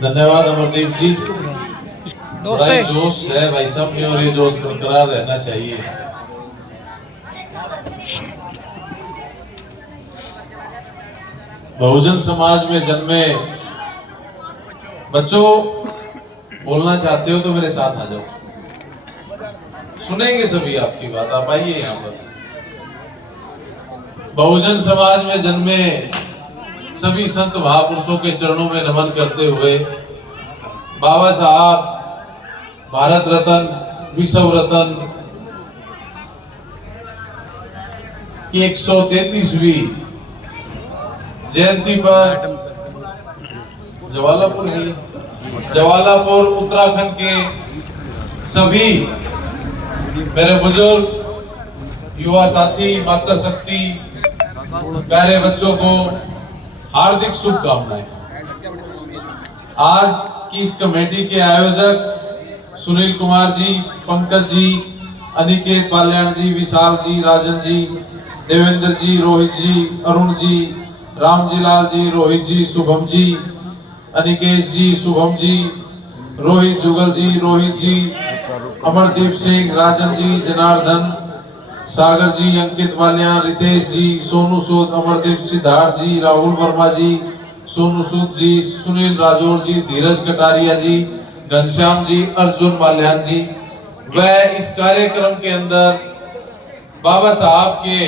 धन्यवाद अमरदीप जी। बड़ा ही जोश है भाई साहब में और ये जोश बरकरार रहना चाहिए। बहुजन समाज में जन्मे बच्चों, बोलना चाहते हो तो मेरे साथ आ जाओ, सुनेंगे सभी आपकी बात। आप आइए यहाँ पर। बहुजन समाज में जन्मे सभी संत महापुरुषों के चरणों में नमन करते हुए बाबा साहब भारत रत्न, विश्व रत्न की 133वीं जयंती पर जवालापुर उत्तराखंड के सभी मेरे बुजुर्ग, युवा साथी, मातृशक्ति, प्यारे बच्चों को हार्दिक शुभकामनाएं। आज की इस कमेटी के आयोजक सुनील कुमार जी, पंकज जी, अनिकेत बाल्याण जी, विशाल जी, राजन जी, देवेंद्र जी, रोहित जी, अरुण जी, राम जी लाल जी, रोहित जी, शुभम जी, अनिकेश जी, शुभम जी, रोहित जुगल जी, रोहित जी, अमरदीप सिंह, राजन जी, जनार्दन, सागर जी, अंकित बाल्याण, रितेश जी, सोनू सूद, अमरदीप, सिद्धार्थ जी, राहुल वर्मा जी, सोनू सूद जी, सुनील राजौर जी, धीरज कटारिया जी, घनश्याम जी, अर्जुन बाल्याण जी। वह इस कार्यक्रम के अंदर बाबा साहब के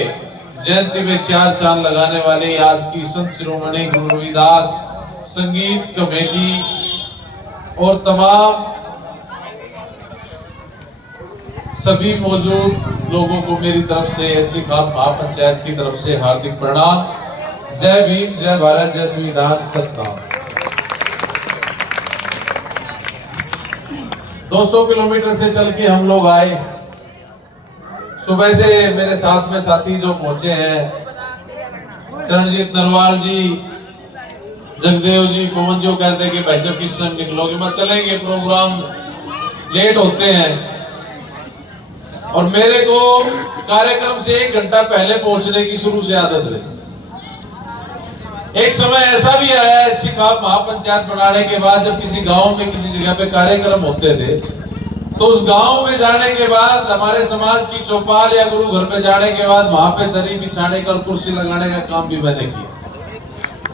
जयंती में 4 चांद लगाने वाले आज की संत शिरोमणि गुरु रविदास संगीत कमेटी और तमाम सभी मौजूद लोगों को मेरी तरफ से ऐसी महापंचायत की तरफ से हार्दिक प्रणाम। जय भीम, जय भारत, जय संविधान, सतनाम। 200 किलोमीटर से चल के हम लोग आए। सुबह से मेरे साथ में साथी जो पहुंचे हैं, चरणजीत नरवाल जी, जगदेव जी, पवन जी कहते कि भाई साहब किस टाइम निकलोगे? मैं चलेंगे, प्रोग्राम लेट होते हैं। और मेरे को कार्यक्रम से 1 घंटा पहले पहुंचने की शुरू से आदत रही। एक समय ऐसा भी आया है सिखाप महापंचायत बनाने के बाद, जब किसी गांव में किसी जगह पे कार्यक्रम होते थे तो उस गांव में जाने के बाद हमारे समाज की चौपाल या गुरु घर में जाने के बाद वहां पे दरी बिछाने का, कुर्सी लगाने का काम भी मैंने किया।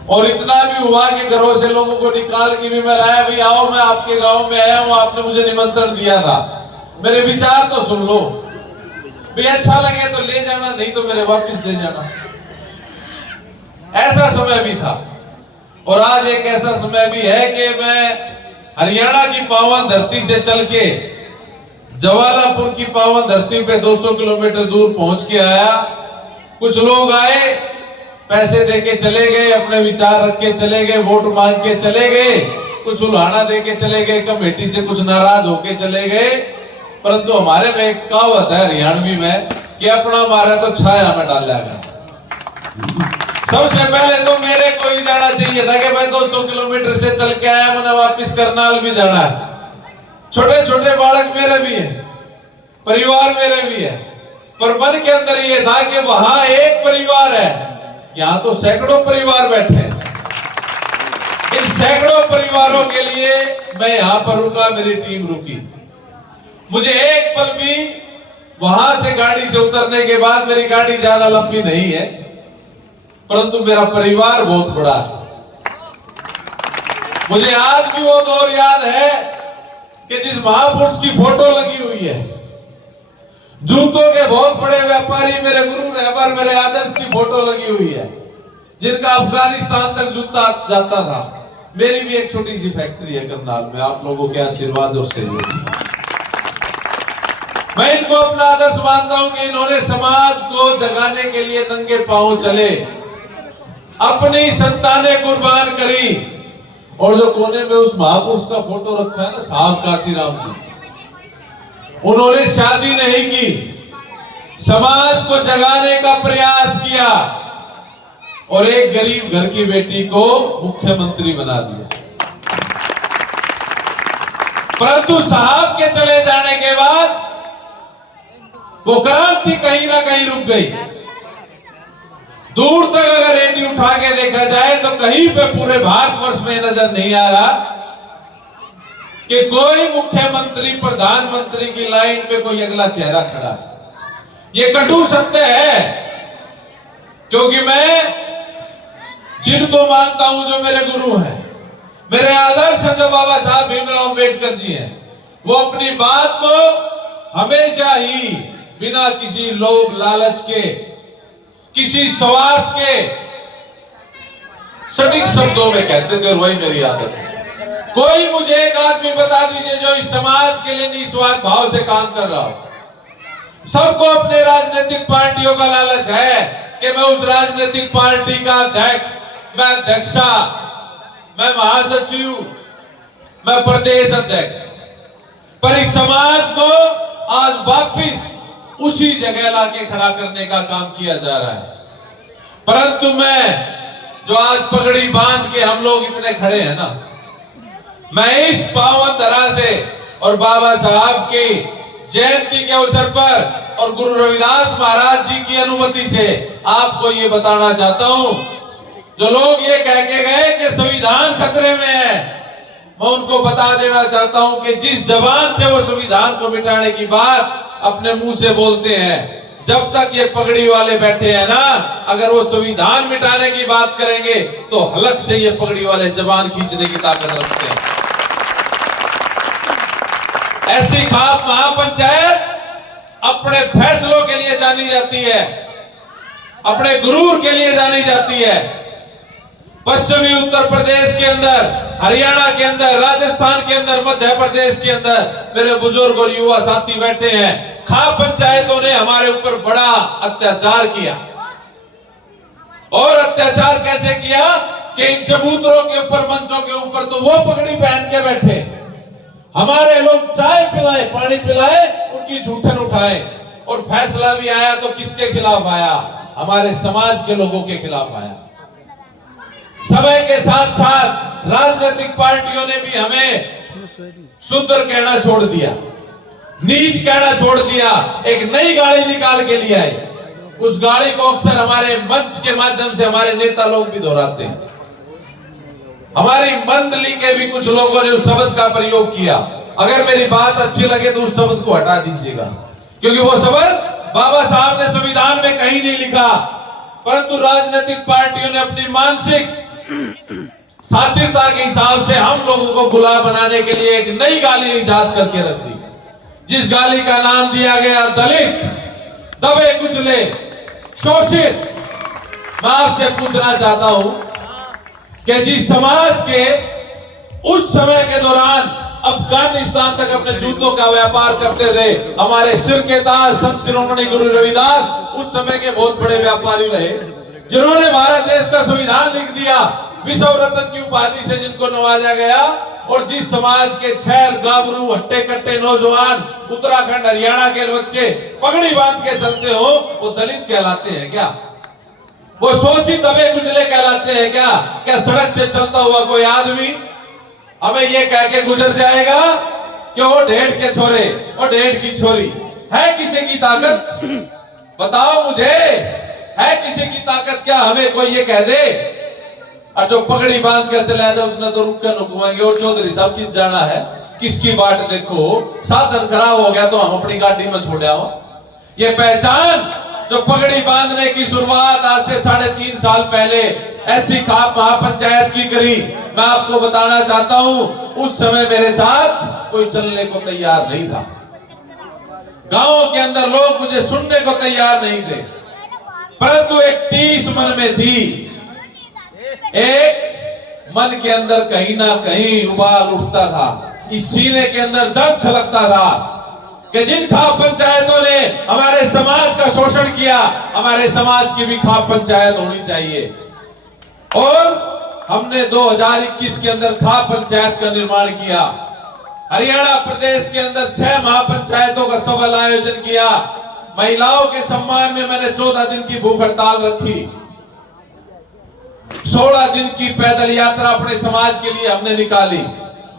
और इतना भी हुआ कि घरों से लोगों को निकाल के भी मैं लाया, भाई आओ मैं आपके गांव में आया हूं, आपने मुझे निमंत्रण दिया था, मेरे विचार तो सुन लो, भी अच्छा लगे तो ले जाना, नहीं तो मेरे वापस ले जाना। ऐसा समय भी था। और आज एक ऐसा समय भी है कि मैं हरियाणा की पावन धरती से चल के जवालापुर की पावन धरती पे 200 किलोमीटर दूर पहुंच के आया। कुछ लोग आए, पैसे देके चले गए, अपने विचार रख के चले गए, वोट मांग के चले गए, कुछ उल्हाना देके चले गए, कमेटी से कुछ नाराज होके चले गए। परंतु हमारे में एक कहावत है हरियाणवी में कि अपना मारा तो छाया में डाल जाएगा। सबसे पहले तो मेरे को ही जाना चाहिए था कि मैं 200 किलोमीटर से चल के आया, मैंने वापस करनाल भी जाना है। छोटे छोटे बालक मेरे भी हैं, परिवार मेरे भी है, पर मन के अंदर ये था कि वहां एक परिवार है, यहाँ तो सैकड़ों परिवार बैठे हैं। इन सैकड़ों परिवारों के लिए मैं यहाँ पर रुका, मेरी टीम रुकी। मुझे एक पल भी वहां से गाड़ी से उतरने के बाद, मेरी गाड़ी ज्यादा लंबी नहीं है परंतु मेरा परिवार बहुत बड़ा है। मुझे आज भी वो दौर याद है कि जिस महापुरुष की फोटो लगी हुई है, जूतों के बहुत बड़े व्यापारी, मेरे गुरु रहबर, मेरे आदर्श की फोटो लगी हुई है, जिनका अफगानिस्तान तक जूता जाता था। मेरी भी एक छोटी सी फैक्ट्री है करनाल में, आप लोगों के आशीर्वाद और सहयोग से मैं इनको अपना आदर्श मानता हूं कि इन्होंने समाज को जगाने के लिए नंगे पांव चले, अपनी संतानें कुर्बान करी। और जो कोने में उस महापुरुष का फोटो रखा है ना, साहब काशीराम जी, उन्होंने शादी नहीं की, समाज को जगाने का प्रयास किया और एक गरीब घर की बेटी को मुख्यमंत्री बना दिया। परंतु साहब के चले जाने के बाद वो क्रांति कहीं ना कहीं रुक गई। दूर तक अगर एडी उठा के देखा जाए तो कहीं पे पूरे भारतवर्ष में नजर नहीं आ रहा कि कोई मुख्यमंत्री प्रधानमंत्री की लाइन पे कोई अगला चेहरा खड़ा है। ये कटु सत्य है, क्योंकि मैं जिनको मानता हूं, जो मेरे गुरु हैं, मेरे आदर्श हैं, जो बाबा साहब भीमराव अंबेडकर जी हैं, वो अपनी बात को हमेशा ही बिना किसी लोभ लालच के, किसी स्वार्थ के सटीक शब्दों में कहते थे। वही मेरी आदत है। कोई मुझे एक आदमी बता दीजिए जो इस समाज के लिए निस्वार्थ भाव से काम कर रहा हो। सबको अपने राजनीतिक पार्टियों का लालच है कि मैं उस राजनीतिक पार्टी का अध्यक्ष, मैं अध्यक्षा, मैं महासचिव, मैं प्रदेश अध्यक्ष। पर इस समाज को आज वापिस उसी जगह लाके खड़ा करने का काम किया जा रहा है। परंतु मैं जो आज पगड़ी बांध के हम लोग इतने खड़े हैं ना, मैं इस पावन धरा से और बाबा साहब की जयंती के अवसर पर और गुरु रविदास महाराज जी की अनुमति से आपको ये बताना चाहता हूं, जो लोग ये कह के गए कि संविधान खतरे में है, मैं उनको बता देना चाहता हूं कि जिस जबान से वो संविधान को मिटाने की बात अपने मुंह से बोलते हैं, जब तक ये पगड़ी वाले बैठे हैं ना, अगर वो संविधान मिटाने की बात करेंगे तो हलक से ये पगड़ी वाले जबान खींचने की ताकत रखते हैं। ऐसी खाप महापंचायत अपने फैसलों के लिए जानी जाती है, अपने गुरूर के लिए जानी जाती है। पश्चिमी उत्तर प्रदेश के अंदर, हरियाणा के अंदर, राजस्थान के अंदर, मध्य प्रदेश के अंदर मेरे बुजुर्ग और युवा साथी बैठे हैं। खाप पंचायतों ने हमारे ऊपर बड़ा अत्याचार किया। और अत्याचार कैसे किया कि इन चबूतरों के ऊपर, मंचों के ऊपर तो वो पगड़ी पहन के बैठे, हमारे लोग चाय पिलाए, पानी पिलाए, उनकी झूठन उठाए, और फैसला भी आया तो किसके खिलाफ आया? हमारे समाज के लोगों के खिलाफ आया। समय के साथ साथ राजनीतिक पार्टियों ने भी हमें शूद्र कहना छोड़ दिया, नीच कहना छोड़ दिया। एक नई गाली निकाल के लिए आए। उस गाली को अक्सर हमारे मंच के माध्यम से हमारे नेता लोग भी दोहराते हैं। हमारी मंडली के भी कुछ लोगों ने उस शब्द का प्रयोग किया। अगर मेरी बात अच्छी लगे तो उस शब्द को हटा दीजिएगा, क्योंकि वो शब्द बाबा साहब ने संविधान में कहीं नहीं लिखा, परंतु राजनीतिक पार्टियों ने अपनी मानसिक सातिरता के हिसाब से हम लोगों को गुलाम बनाने के लिए एक नई गाली इजाद करके रख दी, जिस गाली का नाम दिया गया दलित, दबे कुचले, शोषित। मैं आपसे पूछना चाहता हूं कि जिस समाज के उस समय के दौरान अफगानिस्तान तक अपने जूतों का व्यापार करते थे, हमारे सिर के ताज संत शिरोमणि गुरु रविदास उस समय के बहुत बड़े व्यापारी रहे, जिन्होंने भारत देश का संविधान लिख दिया, विश्व रत्न की उपाधि से जिनको नवाजा गया। और जिस समाज के छैल गाभरू, हट्टे कट्टे नौजवान, उत्तराखंड हरियाणा के बच्चे पगड़ी बांध के चलते हो, वो दलित कहलाते हैं क्या? वो शोषित दबे कुचले कहलाते हैं क्या? क्या सड़क से चलता हुआ कोई आदमी हमें ये कह के गुजर जाएगा कि वो ढेड़ के छोरे, वो ढेड़ की छोरी? है किसी की ताकत? बताओ मुझे, है किसी की ताकत? क्या हमें कोई ये कह दे? और जो पगड़ी बांध कर चला जाए उसने तो रुक कर रुकवाएंगे, और चौधरी साहब किस जाना है, किसकी बाट देखो, साधन खराब हो गया तो हम अपनी गाड़ी में छोड़ आओ। ये पहचान जो पगड़ी बांधने की शुरुआत आज से 3.5 साल पहले ऐसी खाप महापंचायत की करी, मैं आपको बताना चाहता हूं, उस समय मेरे साथ कोई चलने को तैयार नहीं था। गांवों के अंदर लोग मुझे सुनने को तैयार नहीं थे, परंतु एक टीस मन में थी, एक मन के अंदर कहीं ना कहीं उबाल उठता था, इस सीने के अंदर दर्द छलकता था कि जिन खाप पंचायतों ने हमारे समाज का शोषण किया, हमारे समाज की भी खाप पंचायत होनी चाहिए। और हमने 2021 के अंदर खाप पंचायत का निर्माण किया। हरियाणा प्रदेश के अंदर 6 महापंचायतों का सफल आयोजन किया। महिलाओं के सम्मान में मैंने 14 दिन की भूख हड़ताल रखी, 16 दिन की पैदल यात्रा अपने समाज के लिए हमने निकाली,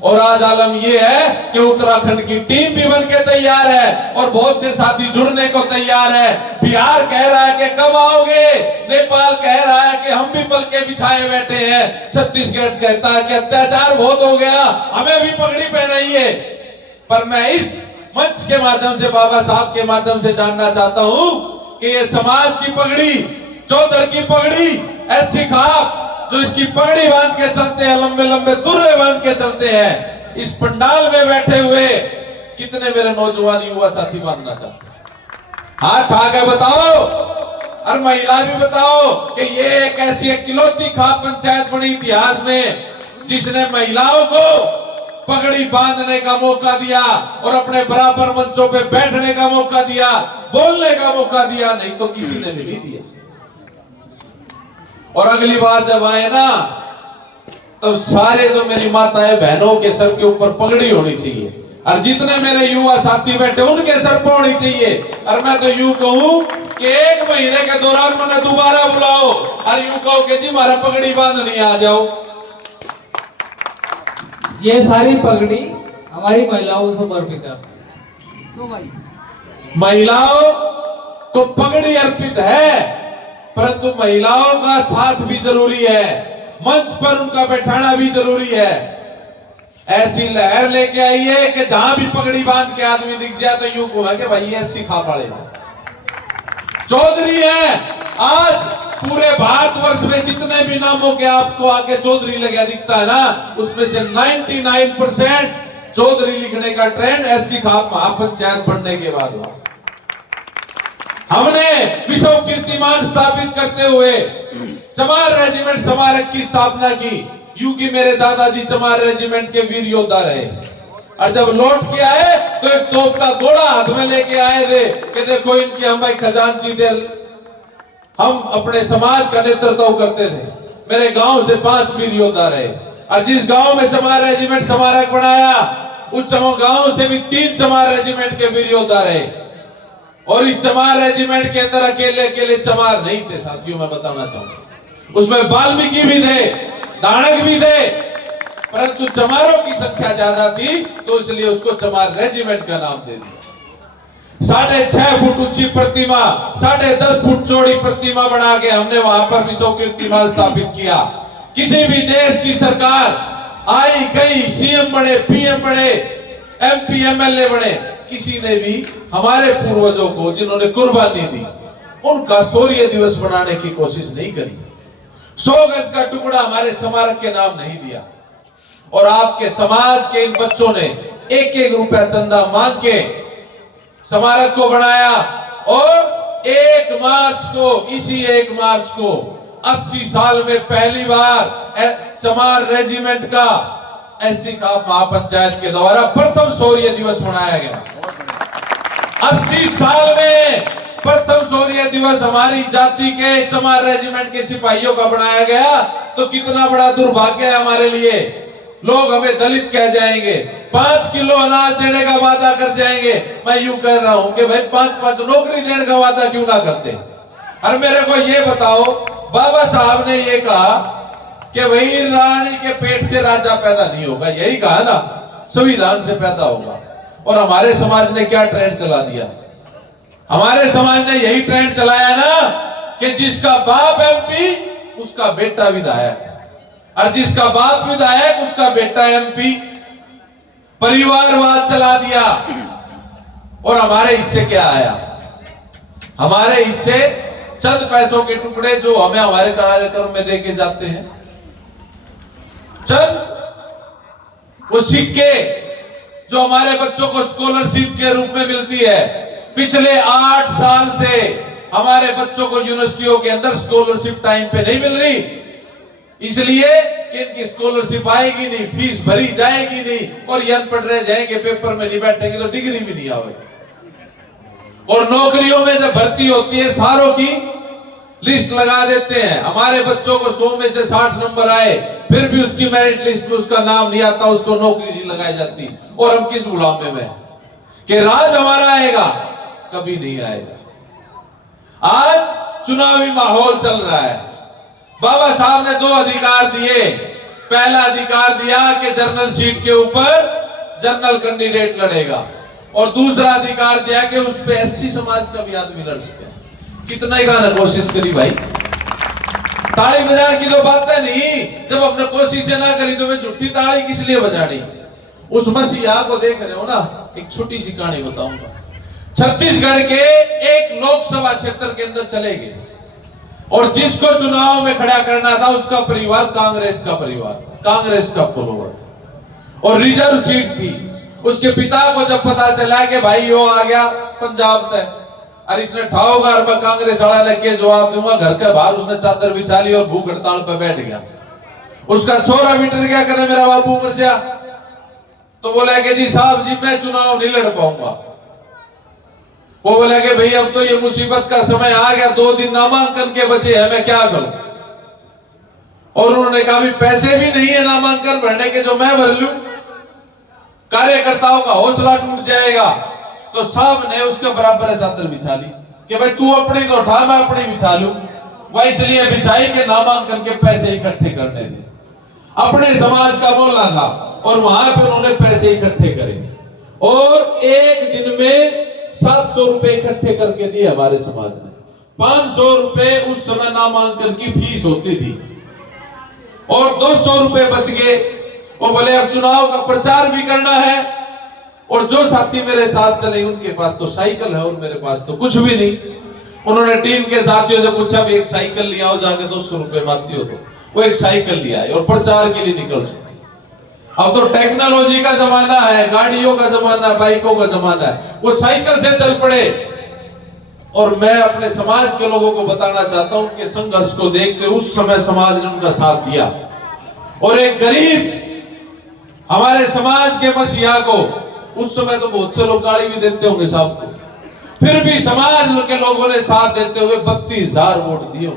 और आज आलम यह है कि उत्तराखंड की टीम भी बनके तैयार है और बहुत से साथी जुड़ने को तैयार है। बिहार कह रहा है कि कब आओगे, नेपाल कह रहा है कि हम भी पलके बिछाए बैठे हैं, छत्तीसगढ़ कहता है कि अत्याचार बहुत हो गया, हमें भी पगड़ी पहनाइए। पर मैं इस मंच के माध्यम से, बाबा साहब के माध्यम से जानना चाहता हूं कि ये समाज की पगड़ी, चौधर की पगड़ी, ऐसी खाप जो इसकी पगड़ी बांध के चलते हैं, लंबे लंबे तुर्रे बांध के चलते हैं, इस पंडाल में बैठे हुए कितने मेरे नौजवान युवा साथी मानना चाहते हैं? हाथ उठा के बताओ, और महिला भी बताओ कि ये एक ऐसी इकलौती खाप पंचायत बनी इतिहास में जिसने महिलाओं को पगड़ी बांधने का मौका दिया और अपने बराबर मंचों पे बैठने का मौका दिया, बोलने का मौका दिया, नहीं तो किसी ने भी नहीं दिया। और अगली बार जब आए ना, तब सारे तो मेरी माताएं बहनों के सर के ऊपर पगड़ी होनी चाहिए, और जितने मेरे युवा साथी बैठे उनके सर पर होनी चाहिए। और मैं तो यूं कहूं कि 1 महीने के दौरान मैंने दोबारा बुलाओ और यूं कहो कि जी हमारा पगड़ी बांधनी, आ जाओ। ये सारी पगड़ी हमारी महिलाओं को समर्पित है। तो भाई महिलाओं को पगड़ी अर्पित है, परंतु महिलाओं का साथ भी जरूरी है, मंच पर उनका बैठाना भी जरूरी है। ऐसी लहर लेके आइए कि जहां भी पगड़ी बांध के आदमी दिख जाए तो यूं कहे कि भाई ये सिखा पड़े चौधरी है। आज पूरे भारतवर्ष में जितने भी नामों के आपको आगे चौधरी लगा दिखता है ना, उसमें से 99% चौधरी लिखने का ट्रेंड ऐसी खाप महापंचायत बनने के बाद हुआ। हमने विश्व कीर्तिमान स्थापित करते हुए चमार रेजिमेंट स्मारक की स्थापना की। यूं कि मेरे दादाजी चमार रेजिमेंट के वीर योद्धा रहे, और जब लौट के आए तो एक तोप का घोड़ा हाथ में लेके आए थे कि देखो इनकी हम भाई खजांची दे, हम अपने समाज का नेतृत्व करते थे। मेरे गांव से 5 वीर योद्धा रहे, और जिस गांव में चमार रेजिमेंट स्मारक बनाया उस गांव से भी 3 चमार रेजिमेंट के वीर योद्धा रहे। और इस चमार रेजिमेंट के अंदर अकेले अकेले चमार नहीं थे साथियों, मैं बताना चाहूंगा, उसमें वाल्मीकि भी थे, दानक भी थे, परंतु चमारों की संख्या ज्यादा थी तो इसलिए उसको चमार रेजिमेंट का नाम दे दिया। 6.5 फुट ऊंची प्रतिमा, 10.5 फुट चौड़ी प्रतिमा बना के हमने वहां पर विश्व कीर्तिमान स्थापित किया। किसी भी देश की सरकार आई गई, सीएम बने, पीएम बने, एमपी एमएलए बने, किसी ने भी हमारे पूर्वजों को जिन्होंने कुर्बानी दी उनका शौर्य दिवस बनाने की कोशिश नहीं करी। 100 गज का टुकड़ा हमारे स्मारक के नाम नहीं दिया। और आपके समाज के इन बच्चों ने 1-1 रुपया चंदा मांग के स्मारक को बनाया। और 1 मार्च को, इसी 1 मार्च को 80 साल में पहली बार चमार रेजिमेंट का ऐसी खाप महापंचायत के द्वारा प्रथम शौर्य दिवस मनाया गया। 80 साल में प्रथम शौर्य दिवस हमारी जाति के चमार रेजिमेंट के सिपाहियों का बनाया गया। तो कितना बड़ा दुर्भाग्य है हमारे लिए, लोग हमें दलित कह जाएंगे, 5 किलो अनाज देने का वादा कर जाएंगे। मैं यूं कह रहा हूं कि भाई 5-5 नौकरी देने का वादा क्यों ना करते। और मेरे को ये बताओ, बाबा साहब ने ये कहा कि भाई रानी के पेट से राजा पैदा नहीं होगा, यही कहा ना, संविधान से पैदा होगा। और हमारे समाज ने क्या ट्रेंड चला दिया, हमारे समाज ने यही ट्रेंड चलाया ना कि जिसका बाप एमपी उसका बेटा विधायक, और जिसका बाप विधायक उसका बेटा एमपी। परिवारवाद चला दिया। और हमारे हिस्से क्या आया, हमारे हिस्से चंद पैसों के टुकड़े जो हमें हमारे कार्यक्रम में देके जाते हैं, चंद वो सिक्के जो हमारे बच्चों को स्कॉलरशिप के रूप में मिलती है। पिछले 8 साल से हमारे बच्चों को यूनिवर्सिटियों के अंदर स्कॉलरशिप टाइम पे नहीं मिल रही, इसलिए कि इनकी स्कॉलरशिप आएगी नहीं, फीस भरी जाएगी नहीं, और ये अनपढ़ रह जाएंगे, पेपर में नहीं बैठेंगे तो डिग्री भी नहीं आएगी। और नौकरियों में जब भर्ती होती है सारों की लिस्ट लगा देते हैं, हमारे बच्चों को 100 में से 60 नंबर आए फिर भी उसकी मेरिट लिस्ट में उसका नाम नहीं आता, उसको नौकरी नहीं लगाई जाती। और हम किस गुलामे में कि राज हमारा आएगा, कभी नहीं आएगा। आज चुनावी माहौल चल रहा है, बाबा साहब ने 2 अधिकार दिए पहला अधिकार दिया कि जनरल सीट के ऊपर जनरल कैंडिडेट लड़ेगा, और दूसरा अधिकार दिया कि उस पे एससी समाज का भी आदमी लड़ सके। कितना ही गाना कोशिश करी भाई, ताली बजाने की तो बात है नहीं, जब अपने कोशिश ना करी तो मैं झूठी ताली किस लिए बजानी। उस मसीहा को देख रहे हो ना, एक छोटी सी कहानी बताऊंगा। छत्तीसगढ़ के एक लोकसभा क्षेत्र के अंदर चले गए, और जिसको चुनाव में खड़ा करना था उसका परिवार कांग्रेस का परिवार, कांग्रेस का फॉलोवर, और रिजर्व सीट थी। उसके पिता को जब पता चला कि भाई वो आ गया पंजाब तक, और इसने ठाओगा और मैं कांग्रेस वाला ने के जवाब दूंगा, घर के बाहर उसने चादर बिछा ली और भूख हड़ताल पर बैठ गया। उसका छोरा भी डर गया, कहते मेरा बापू मर जा, तो बोला कि जी साहब जी मैं चुनाव नहीं लड़ पाऊंगा। वो बोला कि भाई अब तो ये मुसीबत का समय आ गया, 2 दिन नामांकन के बचे हैं, मैं क्या करूं। और उन्होंने कहा भी पैसे भी नहीं है नामांकन भरने के जो मैं भर लूं, कार्यकर्ताओं का हौसला टूट जाएगा। तो साहब ने उसके बराबर चादर बिछा ली कि भाई तू अपनी तो उठा, मैं अपनी बिछा लूं। वह इसलिए बिछाई कि नामांकन के पैसे इकट्ठे करने थे। अपने समाज का बोलना था, और वहां पर उन्होंने पैसे इकट्ठे करे, और एक दिन में 700 रुपए इकट्ठे करके दिए हमारे समाज ने। 500 रुपए उस समय नामांकन की फीस होती थी, और 200 रुपए बच गए। वो बोले अब चुनाव का प्रचार भी करना है, और जो साथी मेरे साथ चले उनके पास तो साइकिल है और मेरे पास तो कुछ भी नहीं। उन्होंने टीम के साथियों से पूछा भी एक साइकिल लिया हो, जाके 200 रुपए मांगती हो, तो वो एक साइकिल लिया और प्रचार के लिए निकल चुके। अब तो टेक्नोलॉजी का जमाना है, गाड़ियों का जमाना, बाइकों का जमाना है, वो साइकिल से चल पड़े। और मैं अपने समाज के लोगों को बताना चाहता हूं कि संघर्ष को देखते उस समय समाज ने उनका साथ दिया, और एक गरीब हमारे समाज के मसीहा को, उस समय तो बहुत से लोग गाली भी देते होंगे साहब को, फिर भी समाज के लोगों ने साथ देते हुए 32,000 वोट दिए।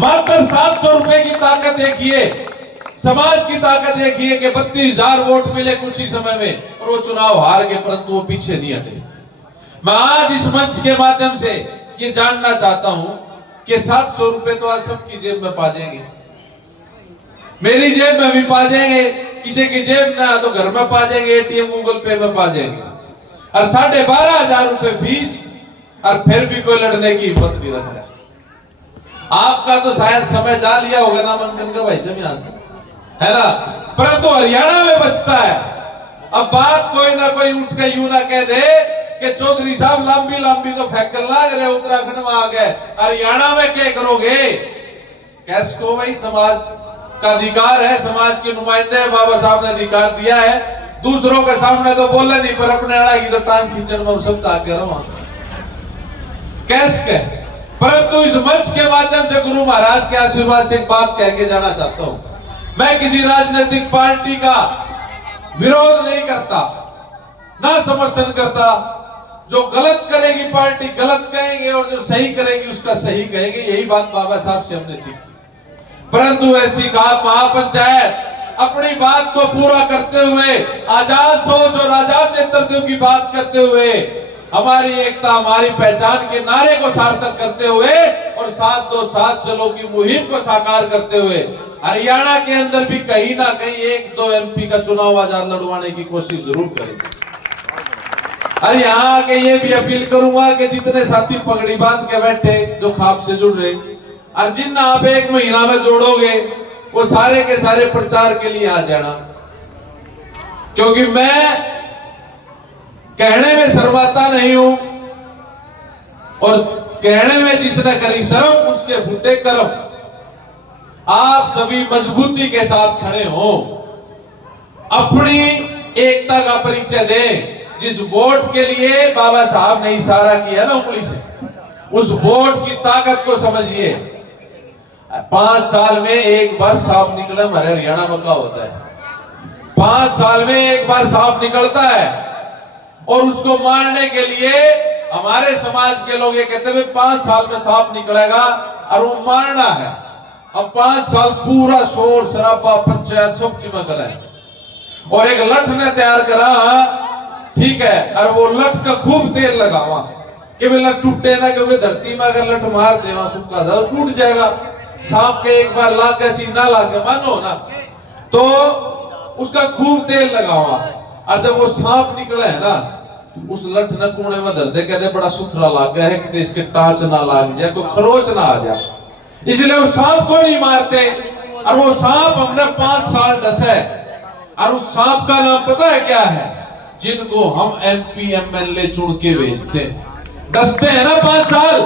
मात्र 700 रुपए की ताकत देखिए, समाज की ताकत देखिए कि 32,000 वोट मिले कुछ ही समय में, और वो चुनाव हार गए, परंतु वो पीछे नहीं हटे। मैं आज इस मंच के माध्यम से ये जानना चाहता हूं कि 700 रुपए तो आज सबकी जेब में पा जाएंगे, मेरी जेब में भी पा जाएंगे, किसी की जेब ना तो घर में पा जाएंगे, एटीएम गूगल पे में पा जाएंगे, और 12,500 रुपए फीस, और फिर भी कोई लड़ने की हिम्मत नहीं रख रहा। आपका तो शायद समय जा लिया होगा नामांकन का भाई साहब यहां से, है ना, परंतु हरियाणा में बचता है। अब बात कोई ना कोई उठ के यूं ना कह दे कि चौधरी साहब लंबी लंबी तो फैक्टर लाग रहे, उत्तराखंड में आ गए, हरियाणा में क्या करोगे। कैसे को भाई, समाज का अधिकार है, समाज के नुमाइंदे बाबा साहब ने अधिकार दिया है, दूसरों के सामने तो बोले नहीं, पर अपने अड़ा की तो टांग खींचने में सब ताकत रहो कैसे। परंतु इस मंच के माध्यम से गुरु महाराज के आशीर्वाद से एक बात कह के जाना चाहता हूं, मैं किसी राजनीतिक पार्टी का विरोध नहीं करता, ना समर्थन करता। जो गलत करेगी पार्टी गलत कहेंगे, और जो सही करेगी उसका सही कहेंगे, यही बात बाबा साहब से हमने सीखी। परंतु ऐसी महापंचायत अपनी बात को पूरा करते हुए, आजाद सोच और आजाद नेतृत्व की बात करते हुए, हमारी एकता हमारी पहचान के नारे को सार्थक करते हुए, और साथ दो साथ चलो की मुहिम को साकार करते हुए हरियाणा के अंदर भी कहीं ना कहीं 1-2 एमपी का चुनाव आजाद लड़वाने की कोशिश जरूर करेंगे। अरे यहाँ के ये भी अपील करूंगा कि जितने साथी पगड़ी बांध के बैठे, जो खाप से जुड़ रहे, और जिन आप 1 महीना में जोड़ोगे, वो सारे के सारे प्रचार के लिए आ जाना, क्योंकि मैं कहने में शर्माता नहीं हूं, और कहने में जिसने करी शर्म उसके फूटे कर्म। आप सभी मजबूती के साथ खड़े हो, अपनी एकता का परिचय दें। जिस वोट के लिए बाबा साहब ने इशारा किया ना उंगली से, उस वोट की ताकत को समझिए। 5 साल में एक बार सांप निकला, हमारे हरियाणा में क्या होता है, 5 साल में एक बार सांप निकलता है, और उसको मारने के लिए हमारे समाज के लोग ये कहते हैं 5 साल में सांप निकलेगा और वो मारना है। अब 5 साल पूरा शोर शराबा पंचायत सबकी में करें, और एक लठ ने तैयार करा, ठीक है, और वो लठ का खूब तेल लगावा कि लठ टूटे ना, क्योंकि धरती में अगर लठ मार देवा सुखा टूट जाएगा। सांप के एक बार लाग गया चीज ना लाग गया, मानो ना, तो उसका खूब तेल लगावा, और जब वो सांप निकले है ना, उस लठ न कोने में धर दे, कहते बड़ा सुथरा लाग गया है कि इसके टांच ना लाग जाए, कोई खरोच ना आ जाए, इसलिए उस सांप को नहीं मारते। और वो सांप हमने 5 साल डसे, और उस सांप का नाम पता है क्या है? जिनको हम MP MLA चुन के भेजते, डसते हैं ना 5 साल।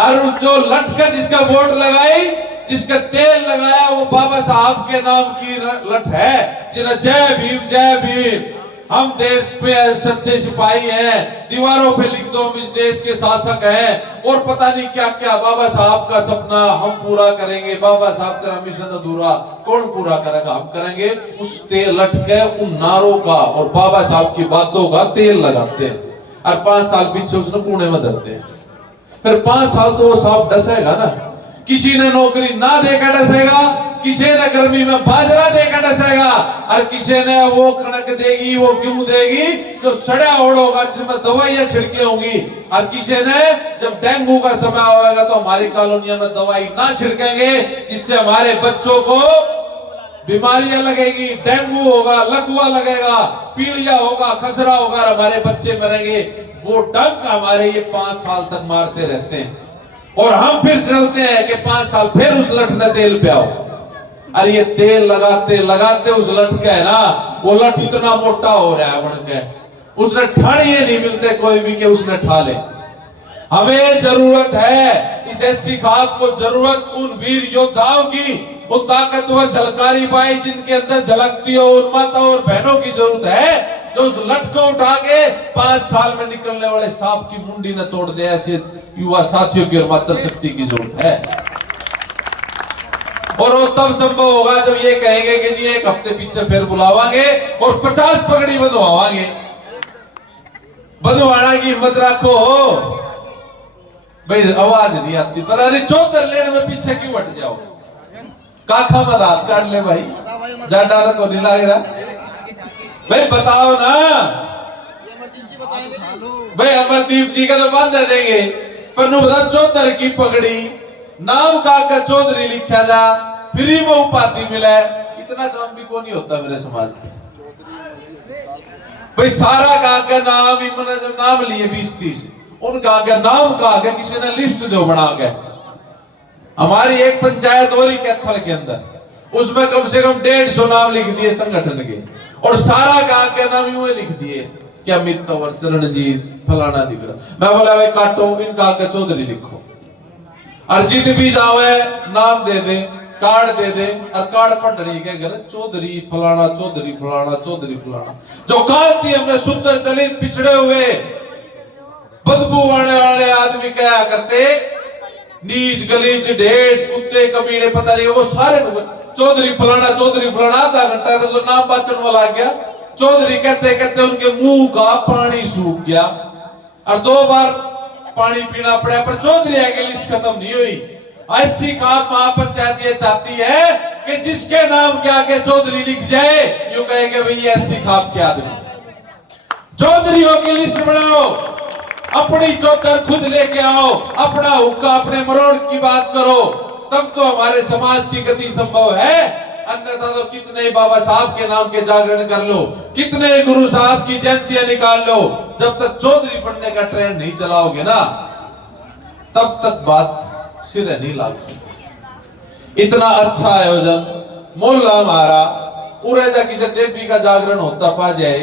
और जो लटका जिसका वोट लगाई, जिसका तेल लगाया, वो बाबा साहब के नाम की लठ है, जिन्हें जय भीम जय भीम, हम देश पे सच्चे सिपाही हैं, दीवारों पे लिख दो हम इस देश के शासक हैं, और पता नहीं क्या क्या, बाबा साहब का सपना हम पूरा करेंगे, बाबा साहब का मिशन अधूरा कौन पूरा करेगा, हम करेंगे। उस तेल लट के उन नारों का और बाबा साहब की बातों का तेल लगाते हैं, और 5 साल पीछे उसने पुणे में धरते हैं। फिर 5 साल तो वो सांप डसेगा ना, किसी ने नौकरी ना देकर डसेगा, किसी ने गर्मी में बाजरा देकर डसेगा, और किसी ने वो कणक देगी, वो गेहूं देगी जो सड़ा ओढ़ होगा, जिसमें दवाइयां छिड़की होंगी, और किसी ने जब डेंगू का समय होगा तो हमारी कॉलोनियों में दवाई ना छिड़केंगे, जिससे हमारे बच्चों को बीमारियां लगेगी, डेंगू होगा, लकवा लगेगा, पीलिया होगा, खसरा होगा, हमारे बच्चे मरेंगे। वो डंक हमारे ये 5 साल तक मारते रहते हैं, और हम फिर चलते हैं कि 5 साल फिर उस लठ ने तेल पे आओ। अरे ये तेल लगाते लगाते उस लठ का है ना, वो लठ इतना मोटा हो रहा है बन के, उसने ठाड़िए नहीं मिलते कोई भी कि उसने ठा ले। हमें जरूरत है इस SC खाप को, जरूरत उन वीर योद्धाओं की, उन ताकतवर झलकारी बाई जिनके अंदर झलकती हो, उन माता और बहनों की जरूरत है जो उस लठ को उठा के 5 साल में निकलने वाले सांप की मुंडी न तोड़ दे। ऐसे युवा साथियों की और मातृ शक्ति की जरूरत है, और वो तब संभव होगा जब ये कहेंगे कि जी 1 हफ्ते पीछे फिर बुलावांगे और 50 पगड़ी बंधवाएंगे। बंधवाना की हिम्मत रखो भाई, आवाज नहीं आती, पता नहीं 74 लेन में पीछे क्यों हट जाओ, काखा मत हाथ काट ले भाई, ज्यादा को नहीं लग रहा भाई, बताओ ना भाई। अमरदीप जी का तो बांध देंगे, पर नु बता 74 की पगड़ी, नाम का चौधरी लिखा जा, फ्री में उपाधि मिले, इतना काम भी को नहीं होता मेरे समाज में भाई। सारा का नाम ही मैंने जब नाम लिए 20-30, उनका आगे नाम का आगे किसी ने लिस्ट जो बना के, हमारी एक पंचायत और ही कैथल के अंदर, उसमें कम से कम 150 नाम लिख दिए संगठन के, और सारा का आगे नाम यूं लिख दिए कि अमित तंवर, चरणजीत, फलाना दिख रहा। मैं बोला भाई काटो, इनका आगे चौधरी लिखो, और जीत भी जावे नाम दे दे, कार्ड दे दे, और कार्ड पर डरी के गलत चौधरी फलाना, चौधरी फलाना, चौधरी फलाना। जो कांति हमने शुद्ध दलित पिछड़े हुए बदबू आने वाले आदमी क्या करते, नीच गलीच ढेठ कुत्ते कमीने पता नहीं, वो सारे चौधरी फलाना आधा घंटा तक तो नाम बाचन वाला आ गया। चौधरी कहते कहते उनके मुंह का पानी सूख गया, और 2 बार पानी पीना पड़ा, पर चौधरी की लिस्ट खत्म नहीं हुई। SC खाप महापंचायत ये चाहती है कि जिसके नाम के आगे चौधरी लिख जाए, यूं कहेंगे भाई ये SC खाप के आदमी। चौधरीयों की लिस्ट बनाओ, अपनी चौधर खुद लेके आओ, अपना हुक्का अपने मरोड़ की बात करो, तब तो हमारे समाज की गति संभव है। अन्यथा तो कितने बाबा साहब के नाम के जागरण कर लो, कितने गुरु साहब की जयंतियां निकाल लो, जब तक चौधरी बनने का ट्रेंड नहीं चलाओगे ना, तब तक बात सिरे नहीं लागती। इतना अच्छा आयोजन मोहल्ला हमारा पूरे जा किसी देवी का जागरण होता पा जाए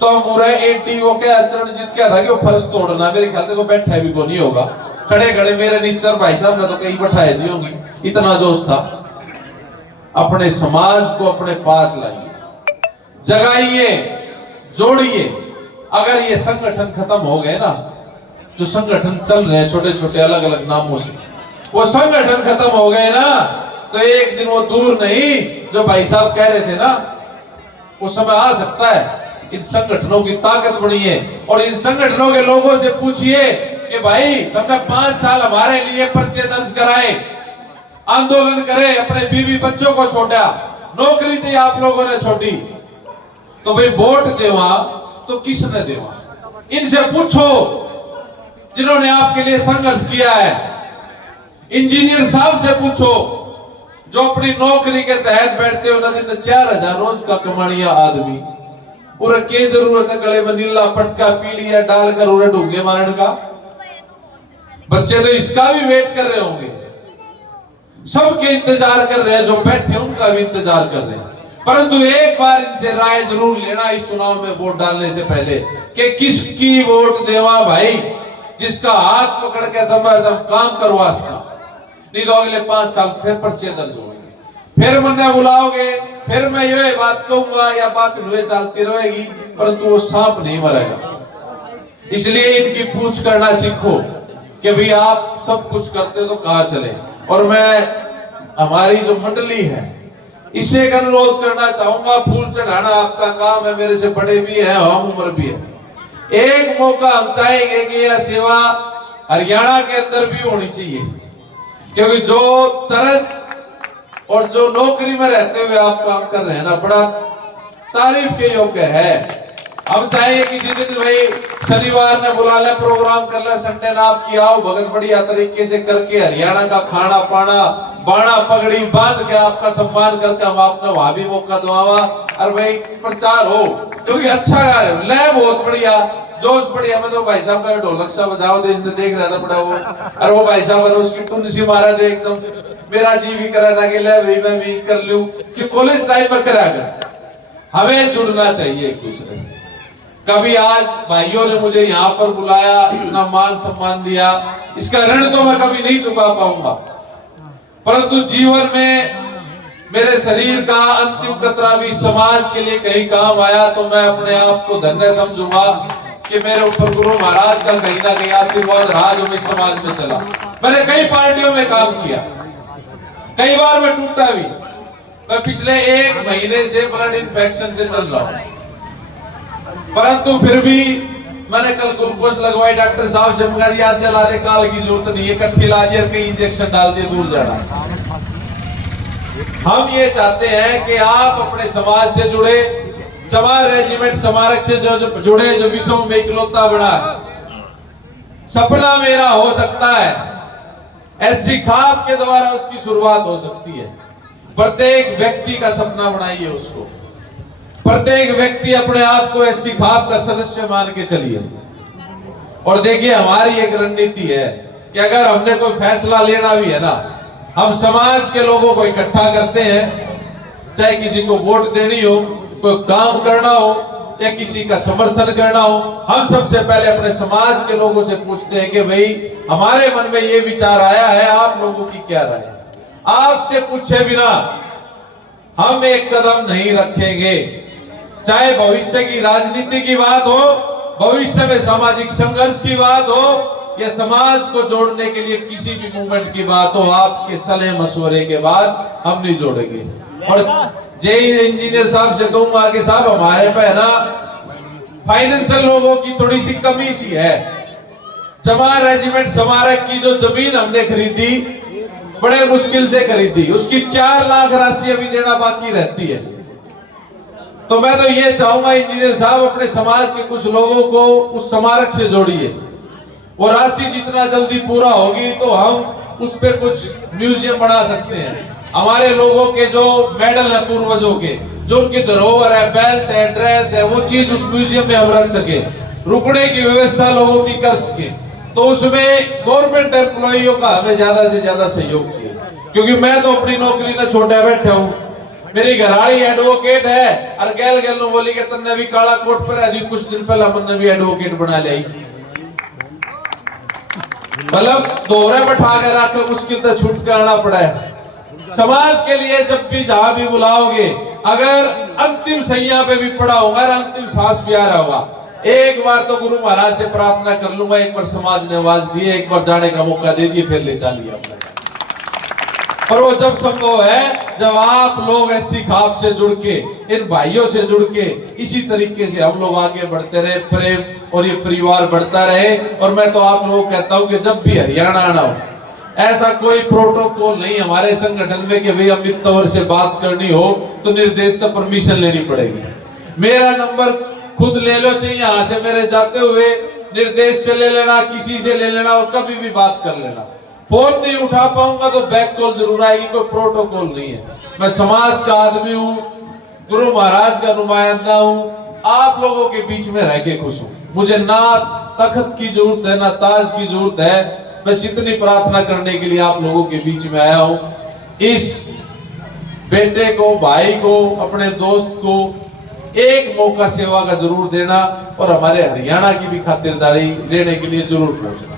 तो मुरे 80 वो क्या चरणजीत क्या था कि वो फर्श तोड़ना, मेरे ख्याल से वो बैठा भी को नहीं होगा, खड़े खड़े मेरे नीचे भाई साहब ने तो कई बैठाए दी होंगी, इतना जोश था। अपने समाज को अपने पास लाइए, जगाइए, जोड़िए। अगर ये संगठन खत्म हो गए ना, जो संगठन चल रहे हैं छोटे छोटे अलग अलग नामों से, वो संगठन खत्म हो गए ना, तो एक दिन वो दूर नहीं जो भाई साहब कह रहे थे ना, वो समय आ सकता है। इन संगठनों की ताकत बढ़िए, और इन संगठनों के लोगों से पूछिए कि भाई तुमने 5 साल हमारे लिए पर्चे दर्ज कराए, आंदोलन करे, अपने बीवी बच्चों को छोड़ा, नौकरी थी आप लोगों ने छोड़ी, तो भाई वोट देवा तो किसने देवा? इनसे पूछो जिन्होंने आपके लिए संघर्ष किया है। इंजीनियर साहब से पूछो जो अपनी नौकरी के तहत बैठते हो ना दिन 4,000 रोज का कमानिया आदमी पूरा के जरूरत है गले में नीला पटका पी लिया डालकर उन्हें ढूंगे मारने का। बच्चे तो इसका भी वेट कर रहे होंगे, सबके इंतजार कर रहे हैं, जो बैठे उनका भी इंतजार कर रहे हैं। परंतु एक बार इनसे राय जरूर लेना इस चुनाव में वोट डालने से पहले कि किसकी वोट देवा भाई, जिसका हाथ पकड़ के दम काम करवा सका। नहीं तो अगले 5 साल फिर पर्चे दर्ज होंगे, फिर मुन्ने बुलाओगे, फिर मैं ये बात कहूंगा या बात हुए चलती रहेगी, परंतु वो सांप नहीं मरेगा। इसलिए इनकी पूछ करना सीखो कि भाई आप सब कुछ करते तो कहां चले। और मैं हमारी जो मंडली है इससे एक अनुरोध करना चाहूंगा, फूल चढ़ाना आपका काम है, मेरे से बड़े भी हैं, हम उम्र भी है। एक मौका हम चाहेंगे कि यह सेवा हरियाणा के अंदर भी होनी चाहिए, क्योंकि जो तरज और जो नौकरी में रहते हुए आप काम कर रहे हैं ना, बड़ा तारीफ के योग्य है। हम चाहेंगे किसी दिन भाई शनिवार ने बुला ले, प्रोग्राम कर ले, संडे ना आपकी आओ, भगत बढ़िया तरीके से करके हरियाणा का खाना पाना बाणा पगड़ी बांध के आपका सम्मान करके हम आपने वहां भी मौका दुआवा और भाई प्रचार हो, क्योंकि अच्छा गा रहे हो, ले बहुत बढ़िया जोश बढ़िया। मैं तो भाई साहब का ढोलक सा बजाओ देश ने देख रहा था बड़ा वो, और वो भाई साहब उसकी टुन सी मारा थे एकदम, मेरा जी भी करा था कि ले भाई मैं भी कर लूं, कि कॉलेज टाइम में करा कर। हमें जुड़ना चाहिए एक दूसरे। कभी आज भाइयों ने मुझे यहाँ पर बुलाया, इतना मान सम्मान दिया, इसका ऋण तो मैं कभी नहीं चुका पाऊंगा, परंतु जीवन में मेरे शरीर का अंतिम कतरा भी समाज के लिए कहीं काम आया तो मैं अपने आप को धन्य समझूंगा कि मेरे ऊपर गुरु महाराज का कहीं ना कहीं आशीर्वाद रहा जो मैं समाज में चला। मैंने कई पार्टियों में काम किया, कई बार मैं टूटा भी। मैं पिछले 1 महीने से ब्लड इन्फेक्शन से चल रहा हूं, परंतु फिर भी मैंने कल ग्लूकोज लगवाई, डॉक्टर साहब से मंगा दिया, चला दे, काल की जरूरत नहीं है, कट्ठी ला दी और कहीं इंजेक्शन डाल दिए, दूर जाना। हम ये चाहते हैं कि आप अपने समाज से जुड़े, चमार रेजिमेंट स्मारक से जो जुड़े, जो विश्व में इकलौता बना है। सपना मेरा हो सकता है, ऐसी खाप के द्वारा उसकी शुरुआत हो सकती है। प्रत्येक व्यक्ति का सपना बनाइए उसको, प्रत्येक व्यक्ति अपने आप को ऐसी खाप का सदस्य मान के चलिए। और देखिए हमारी एक रणनीति है कि अगर हमने कोई फैसला लेना भी है ना, हम समाज के लोगों को इकट्ठा करते हैं, चाहे किसी को वोट देनी हो, कोई काम करना हो या किसी का समर्थन करना हो, हम सबसे पहले अपने समाज के लोगों से पूछते हैं कि भाई हमारे मन में ये विचार आया है, आप लोगों की क्या राय है। आपसे पूछे बिना हम एक कदम नहीं रखेंगे। चाहे भविष्य की राजनीति की बात हो, भविष्य में सामाजिक संघर्ष की बात हो या समाज को जोड़ने के लिए किसी भी मूवमेंट की बात हो, आपके सलाह मशवरे के बाद हम नहीं जोड़ेंगे। और जेई इंजीनियर साहब से कहूंगा कि साहब हमारे पे है ना फाइनेंशियल लोगों की थोड़ी सी कमी सी है। चमार रेजिमेंट स्मारक की जो जमीन हमने खरीदी बड़े मुश्किल से खरीदी, उसकी 4 लाख राशि अभी देना बाकी रहती है। तो मैं तो ये चाहूंगा इंजीनियर साहब अपने समाज के कुछ लोगों को उस स्मारक से जोड़िए। वो राशि जितना जल्दी पूरा होगी तो हम उस पे कुछ म्यूजियम बना सकते हैं। हमारे लोगों के जो मेडल है पूर्वजों के, जो उनकी धरोहर है, बेल्ट है, ड्रेस है, वो चीज उस म्यूजियम में हम रख सके, रुकने की व्यवस्था लोगों की कर सके। तो उसमें गवर्नमेंट एम्प्लॉइयों का हमें ज्यादा से ज्यादा सहयोग चाहिए, क्योंकि मैं तो अपनी नौकरी न छोटा बैठा हूँ। मेरी घराड़ी एडवोकेट है और गैल गैल नो बोली के तन्ने भी काला कोट पर है, कुछ दिन पहले हमने भी एडवोकेट बना लिया। मतलब दोहरे बैठा के रख मुश्किल तो छूट के आना पड़ा है। समाज के लिए जब भी जहां भी बुलाओगे, अगर अंतिम सैया पे भी पड़ा होगा, अंतिम सांस भी आ रहा होगा, एक बार तो गुरु महाराज से प्रार्थना कर लूंगा, एक बार समाज ने आवाज दी है, एक बार जाने का मौका दे दिए, फिर ले चलिए। पर वो जब संभव है जब आप लोग ऐसी खाप से जुड़ के, इन भाइयों से जुड़ के, इसी तरीके से हम लोग आगे बढ़ते रहे, प्रेम और ये परिवार बढ़ता रहे। और मैं तो आप लोगों को कहता हूं कि जब भी हरियाणा आना हो, ऐसा कोई प्रोटोकॉल नहीं हमारे संगठन में कि भाई अमित तंवर से बात करनी हो तो निर्देश का परमिशन लेनी पड़ेगी। मेरा नंबर खुद ले लो, चाहिए यहाँ से मेरे जाते हुए निर्देश से ले लेना, किसी से ले लेना और कभी भी बात कर लेना। फोन नहीं उठा पाऊंगा तो बैक कॉल जरूर आएगी, कोई प्रोटोकॉल नहीं है। मैं समाज का आदमी हूँ, गुरु महाराज का नुमाइंदा हूँ, आप लोगों के बीच में रह के खुश हूँ। मुझे ना तख्त की जरूरत है ना ताज की जरूरत है, बस इतनी प्रार्थना करने के लिए आप लोगों के बीच में आया हूँ। इस बेटे को, भाई को, अपने दोस्त को एक मौका सेवा का जरूर देना और हमारे हरियाणा की भी खातिरदारी लेने के लिए जरूर पहुंचना।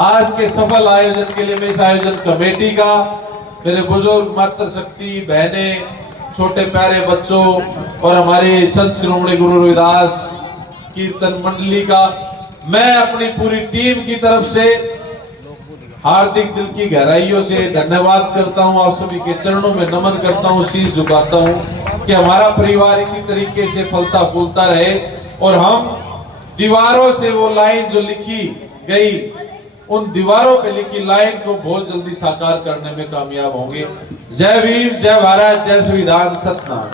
आज के सफल आयोजन के लिए मैं इस आयोजन कमेटी का, मेरे बुजुर्ग, मातृशक्ति बहने, छोटे प्यारे बच्चों और हमारे संत शिरोमणि गुरु रविदास कीर्तन मंडली का, मैं अपनी पूरी टीम की तरफ से हार्दिक दिल की गहराइयों से धन्यवाद करता हूं। आप सभी के चरणों में नमन करता हूं, शीश झुकाता हूं कि हमारा परिवार इसी तरीके से फलता फूलता रहे और हम दीवारों से वो लाइन जो लिखी गई, उन दीवारों पे लिखी लाइन को बहुत जल्दी साकार करने में कामयाब होंगे। जय भीम, जय भारत, जय संविधान, सतनाम।